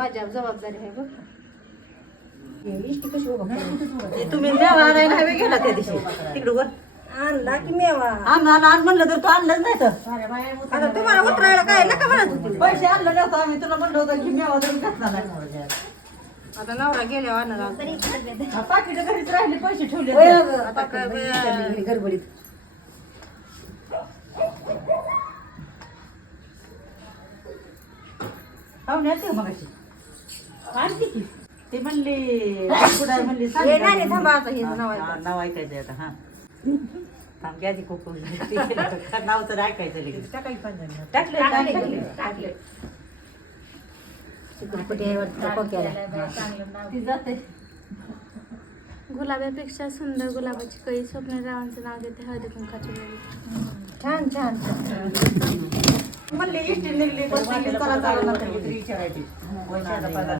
माझ्या जबाबदारी आहे बघ. तुम्ही मेवा आणायला हवे गेला त्या दिवशी तिकडं वर आणला की मेवा. आण म्हणलं तर तू आणलंच नाही तर आता तुम्हाला उतरायला काय नका म्हणत होती. पैसे आणलं नव्हतं आम्ही तुला म्हणलं होतं की मेवा तरी घातला नाही आता नवरा गेल्यावर आणणार पाकिट घरीच राहिले पैसे ठेवले आता काय गडबडीत. पाहुणे आलते मग आणते की ते म्हणले कुडाय म्हणली हे नाही थांबा आता हे नाव आहे. नाव ऐकायचं आता हा थांब घ्या ती खूप नाव तर ऐकायचं लगेच टाकले गुलाबापेक्षा सुंदर गुलाबाची कळी स्वप्नरावांचं नाव देते हळदी कुंकाची वेळी. छान छान म्हणले इष्टी निघली विचारायची